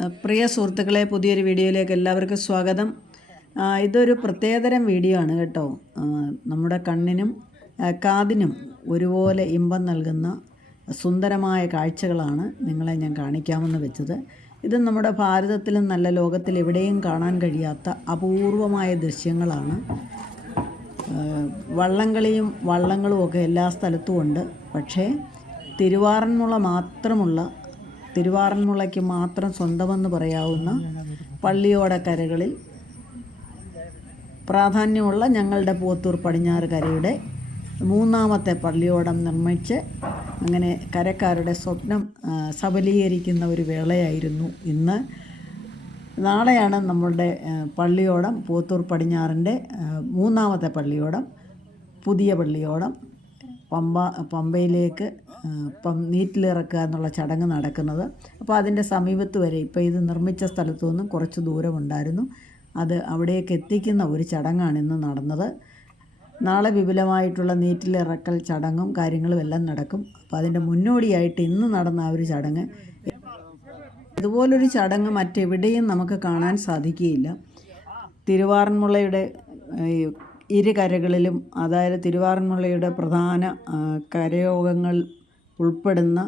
പ്രിയ സുഹൃത്തുക്കളെ പുതിയൊരു വീഡിയോയിലേക്ക് എല്ലാവർക്കും സ്വാഗതം. ഇതൊരു പ്രത്യേകതരം വീഡിയോ ആണ് കേട്ടോ. നമ്മുടെ കണ്ണിനും കാതിനും ഒരുപോലെ ഇമ്പം നൽകുന്ന സുന്ദരമായ കാഴ്ചകളാണ് നിങ്ങളെ ഞാൻ കാണിക്കാമെന്ന് വെച്ചത്. ഇത് നമ്മുടെ ഭാരതത്തിലും നല്ല ലോകത്തിൽ എവിടെയും കാണാൻ കഴിയാത്ത അപൂർവമായ ദൃശ്യങ്ങളാണ്. വള്ളംകളിയും വള്ളങ്ങളും ഒക്കെ എല്ലാ സ്ഥലത്തും ഉണ്ട്. പക്ഷേ തിരുവാറന്മുള മാത്രമുള്ള തിരുവാറന്മുളയ്ക്ക് മാത്രം സ്വന്തമെന്ന് പറയാവുന്ന പള്ളിയോടക്കരകളിൽ പ്രാധാന്യമുള്ള ഞങ്ങളുടെ പോത്തൂർ പടിഞ്ഞാറ് കരയുടെ മൂന്നാമത്തെ പള്ളിയോടം നിർമ്മിച്ച് അങ്ങനെ കരക്കാരുടെ സ്വപ്നം സബലീകരിക്കുന്ന ഒരു വേളയായിരുന്നു ഇന്ന്. നാളെയാണ് നമ്മളുടെ പള്ളിയോടം പോത്തൂർ പടിഞ്ഞാറിന്റെ മൂന്നാമത്തെ പള്ളിയോടം പുതിയ പള്ളിയോടം പമ്പ പമ്പയിലേക്ക് ആ, പം നീറ്റിലിറക്കുക എന്നുള്ള ചടങ്ങ് നടക്കുന്നത്. അപ്പോൾ അതിന്റെ സമീപത്ത് വരെ ഇപ്പോൾ ഇത് നിർമ്മിച്ച സ്ഥലത്തു നിന്നും കുറച്ച് ദൂരമുണ്ടായിരുന്നു അത് അവിടേക്ക് എത്തിക്കുന്ന ഒരു ചടങ്ങാണ് ഇന്ന് നടന്നത്. നാളെ വിപുലമായിട്ടുള്ള നീറ്റിലിറക്കൽ ചടങ്ങും കാര്യങ്ങളും എല്ലാം നടക്കും. അപ്പോൾ അതിന്റെ മുന്നോടിയായിട്ട് ഇന്ന് നടന്ന ആ ഒരു ചടങ്ങ്. ഇതുപോലൊരു ചടങ്ങ് മറ്റെവിടെയും നമുക്ക് കാണാൻ സാധിക്കുകയില്ല. തിരുവാറന്മുളയുടെ ഇരുകരകളിലും ഇരു കരകളിലും അതായത് തിരുവാറന്മുളയുടെ പ്രധാന കരയോഗങ്ങൾ ഉൾപ്പെടുന്ന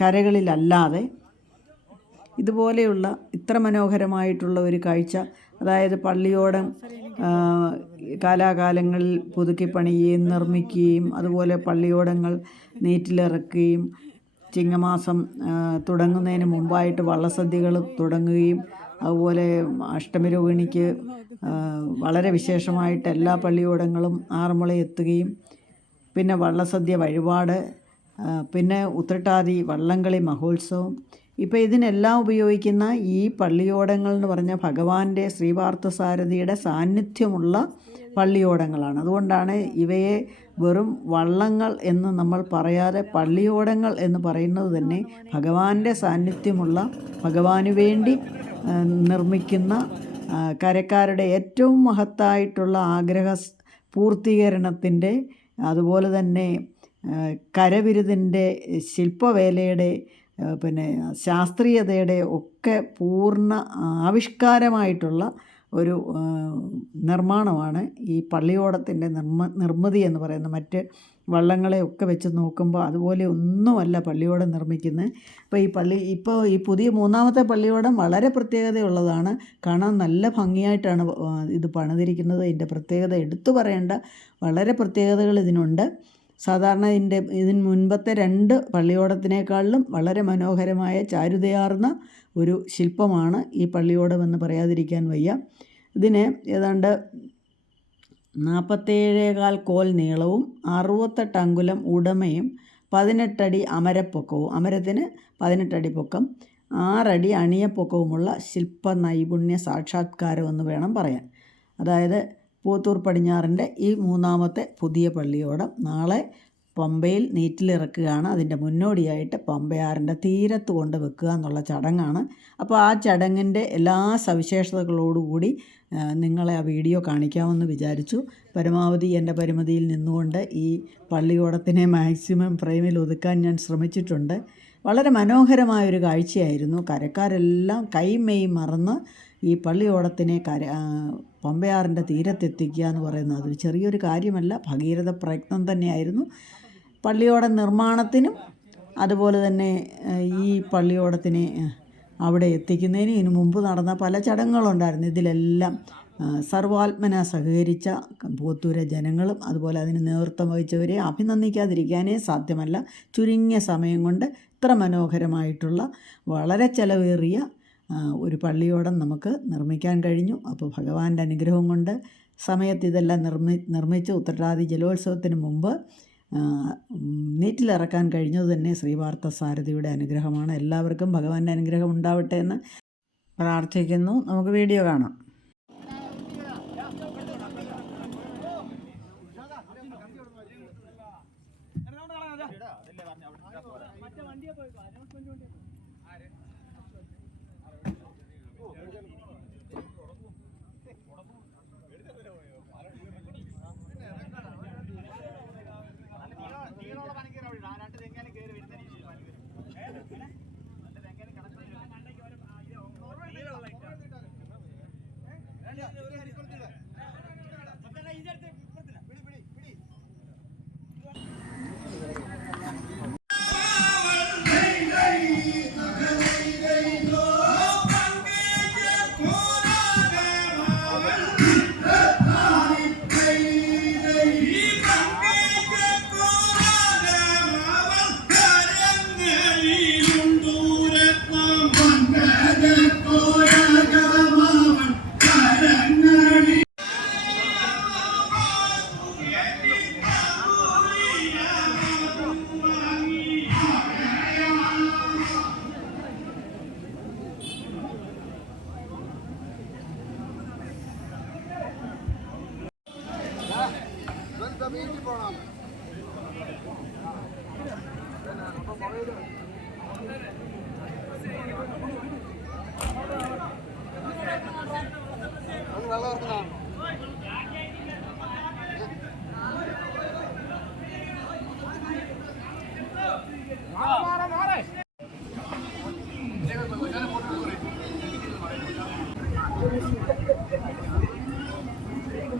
കരകളിലല്ലാതെ ഇതുപോലെയുള്ള ഇത്ര മനോഹരമായിട്ടുള്ള ഒരു കാഴ്ച അതായത് പള്ളിയോടം കാലാകാലങ്ങളിൽ പുതുക്കി പണിയുകയും നിർമ്മിക്കുകയും അതുപോലെ പള്ളിയോടങ്ങൾ നീറ്റിലിറക്കുകയും ചിങ്ങമാസം തുടങ്ങുന്നതിന് മുമ്പായിട്ട് വള്ളസദ്യകൾ തുടങ്ങുകയും അതുപോലെ അഷ്ടമി രോഹിണിക്ക് വളരെ വിശേഷമായിട്ട് എല്ലാ പള്ളിയോടങ്ങളും ആറന്മുള എത്തുകയും പിന്നെ വള്ളസദ്യ വഴിപാട് പിന്നെ ഉത്രട്ടാതി വള്ളംകളി മഹോത്സവം. ഇപ്പോൾ ഇതിനെല്ലാം ഉപയോഗിക്കുന്ന ഈ പള്ളിയോടങ്ങൾ എന്ന് പറഞ്ഞാൽ ഭഗവാന്റെ ശ്രീപാർത്ഥസാരഥിയുടെ സാന്നിധ്യമുള്ള പള്ളിയോടങ്ങളാണ്. അതുകൊണ്ടാണ് ഇവയെ വെറും വള്ളങ്ങൾ എന്ന് നമ്മൾ പറയാതെ പള്ളിയോടങ്ങൾ എന്ന് പറയുന്നത് തന്നെ ഭഗവാന്റെ സാന്നിധ്യമുള്ള ഭഗവാന് വേണ്ടി നിർമ്മിക്കുന്ന കരക്കാരുടെ ഏറ്റവും മഹത്തായിട്ടുള്ള ആഗ്രഹ പൂർത്തീകരണത്തിന്റെ അതുപോലെ തന്നെ കരവിരുതിന്റെ ശില്പവേലയുടെ പിന്നെ ശാസ്ത്രീയതയുടെ ഒക്കെ പൂർണ ആവിഷ്കാരമായിട്ടുള്ള ഒരു നിർമ്മാണമാണ് ഈ പള്ളിയോടത്തിന്റെ നിർമ്മ നിർമ്മിതി എന്ന് പറയുന്നത് മറ്റ് വള്ളങ്ങളെ ഒക്കെ വെച്ച് നോക്കുമ്പോൾ അതുപോലെ ഒന്നുമല്ല പള്ളിയോടം നിർമ്മിക്കുന്നത്. അപ്പോൾ ഈ പള്ളി ഇപ്പോൾ ഈ പുതിയ മൂന്നാമത്തെ പള്ളിയോടം വളരെ പ്രത്യേകതയുള്ളതാണ്. കാണാൻ നല്ല ഭംഗിയായിട്ടാണ് ഇത് പണിതിരിക്കുന്നത്. ഇതിന്റെ പ്രത്യേകത എടുത്തു പറയേണ്ട വളരെ പ്രത്യേകതകൾ ഇതിനുണ്ട്. സാധാരണ ഇതിന്റെ ഇതിന് മുൻപത്തെ രണ്ട് പള്ളിയോടത്തിനേക്കാളിലും വളരെ മനോഹരമായ ചാരുതയാർന്ന ഒരു ശില്പമാണ് ഈ പള്ളിയോടമെന്ന് പറയാതിരിക്കാൻ വയ്യ. ഇതിന് ഏതാണ്ട് നാൽപ്പത്തേഴേകാൽ കോൽ നീളവും അറുപത്തെട്ട് അങ്കുലം ഉടമയും പതിനെട്ടടി അമരപ്പൊക്കവും അമരത്തിന് പതിനെട്ടടി പൊക്കം ആറടി അണിയപ്പൊക്കവുമുള്ള ശില്പ നൈപുണ്യ സാക്ഷാത്കാരം എന്ന് വേണം പറയാൻ. അതായത് പൂത്തൂർ പടിഞ്ഞാറിന്റെ ഈ മൂന്നാമത്തെ പുതിയ പള്ളിയോടം നാളെ പമ്പയിൽ നീറ്റിലിറക്കുകയാണ്. അതിന്റെ മുന്നോടിയായിട്ട് പമ്പയാറിന്റെ തീരത്ത് കൊണ്ട് വെക്കുക എന്നുള്ള ചടങ്ങാണ്. അപ്പോൾ ആ ചടങ്ങിന്റെ എല്ലാ സവിശേഷതകളോടുകൂടി നിങ്ങളെ ആ വീഡിയോ കാണിക്കാമെന്ന് വിചാരിച്ചു. പരമാവധി എന്റെ പരിമിതിയിൽ നിന്നുകൊണ്ട് ഈ പള്ളിയോടത്തിനെ മാക്സിമം ഫ്രെയിമിൽ ഒതുക്കാൻ ഞാൻ ശ്രമിച്ചിട്ടുണ്ട്. വളരെ മനോഹരമായൊരു കാഴ്ചയായിരുന്നു. കരക്കാരെല്ലാം കൈമെയ് മറന്ന് ഈ പള്ളിയോടത്തിനെ കര പമ്പയാറിന്റെ തീരത്തെത്തിക്കുക എന്ന് പറയുന്നത് അതൊരു ചെറിയൊരു കാര്യമല്ല ഭഗീരഥ പ്രയത്നം തന്നെയായിരുന്നു. പള്ളിയോടം നിർമ്മാണത്തിനും അതുപോലെ തന്നെ ഈ പള്ളിയോടത്തിനെ അവിടെ എത്തിക്കുന്നതിന് ഇതിനു മുമ്പ് നടന്ന പല ചടങ്ങുകളുണ്ടായിരുന്നു. ഇതിലെല്ലാം സർവാത്മന സഹകരിച്ച പോത്തൂര ജനങ്ങളും അതുപോലെ അതിന് നേതൃത്വം വഹിച്ചവരെ അഭിനന്ദിക്കാതിരിക്കാനേ സാധ്യമല്ല. ചുരുങ്ങിയ സമയം കൊണ്ട് ഇത്ര മനോഹരമായിട്ടുള്ള വളരെ ചെലവേറിയ ഒരു പള്ളിയോടം നമുക്ക് നിർമ്മിക്കാൻ കഴിഞ്ഞു. അപ്പോൾ ഭഗവാന്റെ അനുഗ്രഹം കൊണ്ട് സമയത്ത് ഇതെല്ലാം നിർമ്മി നിർമ്മിച്ച്. ഉത്തരാദി ജലോത്സവത്തിന് മുമ്പ് നീറ്റിലിറക്കാൻ കഴിഞ്ഞത് തന്നെ ശ്രീവാർത്ത സാരഥിയുടെ അനുഗ്രഹമാണ്. എല്ലാവർക്കും ഭഗവാന്റെ അനുഗ്രഹം ഉണ്ടാവട്ടെ എന്ന് പ്രാർത്ഥിക്കുന്നു. നമുക്ക് വീഡിയോ കാണാം. തെങ്ങാനും കയറി വരുന്ന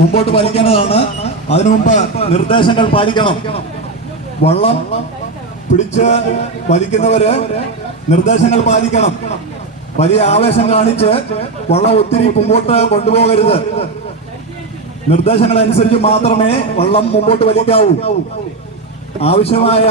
മുമ്പോട്ട് വലിക്കേണ്ടതാണ് അതിനു മുമ്പ് നിർദ്ദേശങ്ങൾ പാലിക്കണം. വള്ളം പിടിച്ച് വലിക്കുന്നവര് നിർദ്ദേശങ്ങൾ പാലിക്കണം. വലിയ ആവേശം കാണിച്ച് വള്ളം ഒത്തിരി മുമ്പോട്ട് കൊണ്ടുപോകരുത്. നിർദ്ദേശങ്ങൾ അനുസരിച്ച് മാത്രമേ വള്ളം മുമ്പോട്ട് വലിക്കാവൂ. ആവശ്യമായ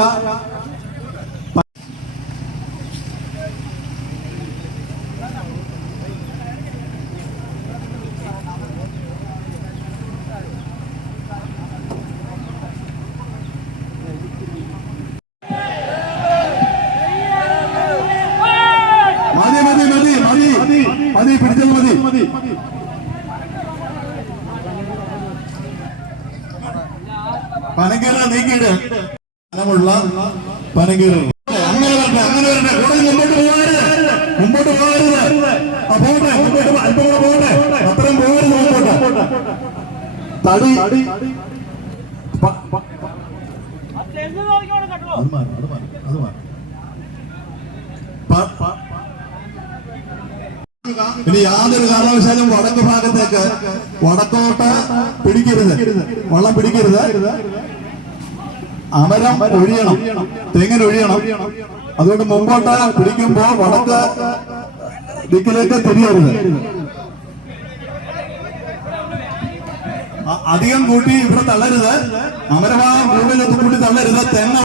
നീക്കിയിട്ട് ധനമുള്ള പനങ്കീറ അങ്ങനെ വരട്ടെ അങ്ങനെ വരട്ടെ. കൂടുതൽ മുമ്പോട്ട് പോകരുത്. മുമ്പോട്ട് പോകരുത്. ആ പോകട്ടെ മുമ്പോട്ട് അല്പം കൂടെ പോകട്ടെ. അത്രയും പോകരുത് മുമ്പോട്ട്. തടി. അത് മാറി അത് മാറി അത് മാറി. ഇനി യാതൊരു കാരണവശാലും വടക്ക് ഭാഗത്തേക്ക് വടക്കോട്ട് പിടിക്കരുത്. വള്ളം പിടിക്കരുത്. അമരം ഒഴിയണം. തെങ്ങിന് ഒഴിയണം. അതുകൊണ്ട് മുമ്പോട്ട് പിടിക്കുമ്പോൾ വടക്ക് ദിക്കിലേക്ക് തിരിയരുത്. അധികം കൂട്ടി ഇവിടെ തള്ളരുത്. അമരഭാഗം കൂടുതൽ കൂട്ടി തള്ളരുത്. തെങ്ങ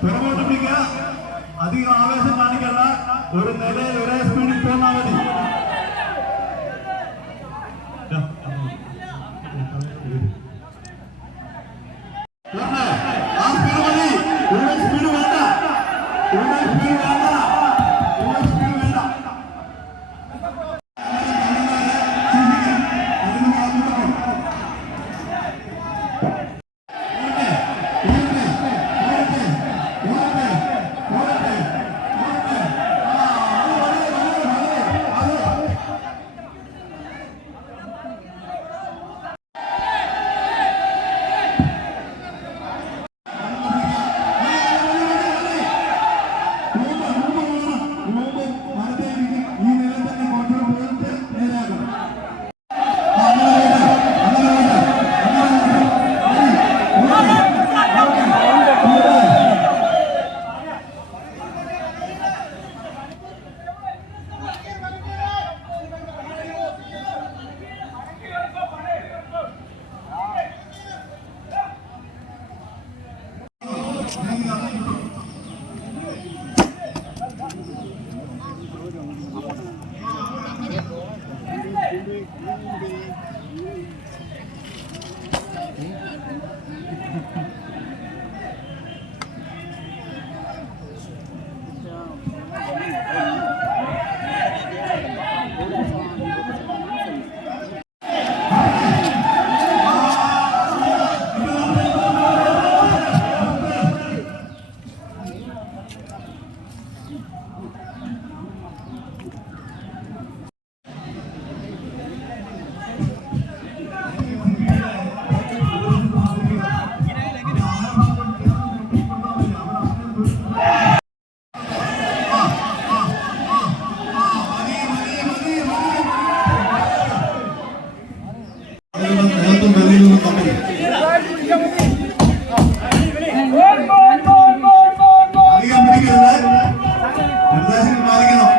പുറകോട്ട് പിടിക്കുക അധികം ആവേശം കാണിക്കല്ല ഒരു നിലയിൽ ഒരേ സ്പീഡിൽ പോന്നാൽ മതി നിർദ്ദേശങ്ങൾ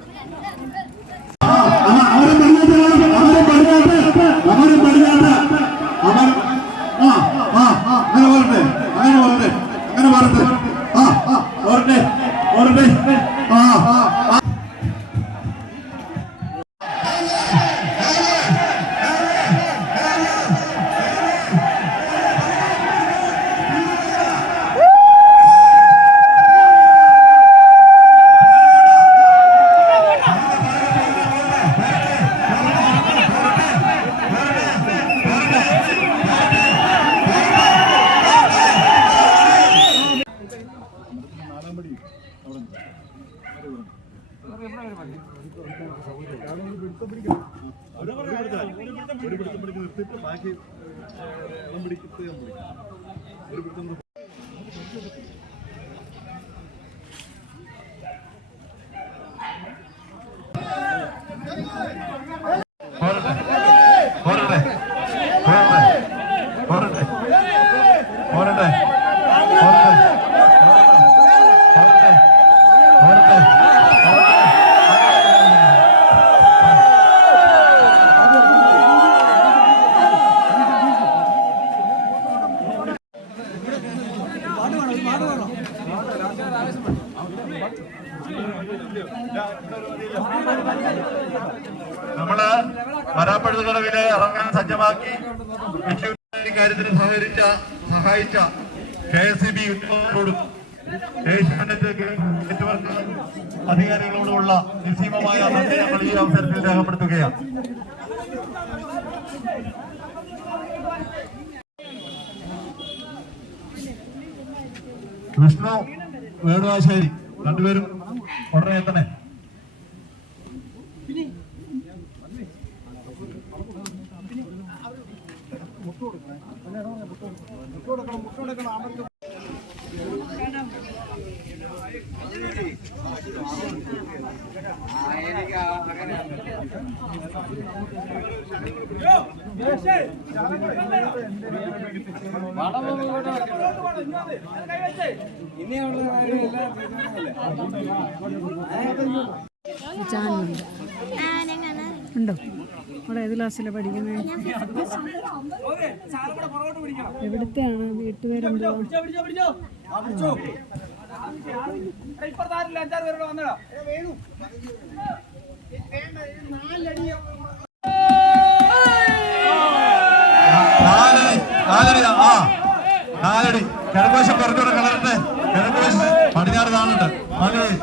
പോരട്ടെ നെറ്റ്വർക്ക് അധികാരികളോടുമുള്ള നിസ്സീമമായ നന്ദി ഞങ്ങൾ ഈ അവസരത്തിൽ രേഖപ്പെടുത്തുകയാണ്. വിഷ്ണു വേണുവാശേരി രണ്ടുപേരും ഉടനെ എത്തണേ ചാനലുണ്ട് ഉണ്ടോ? അവിടെ ഏത് ക്ലാസ്സിലാണ് പഠിക്കുന്നത് എവിടുത്തെയാണ് വീട്ടുപേരെന്തോ നാലടി നാലടി ആ നാലടി. കിഴക്കുവശം കുറച്ചുകൂടെ കളറട്ടെ കിഴക്കുവശം പടിഞ്ഞാറ് താണുണ്ട്. നാലടി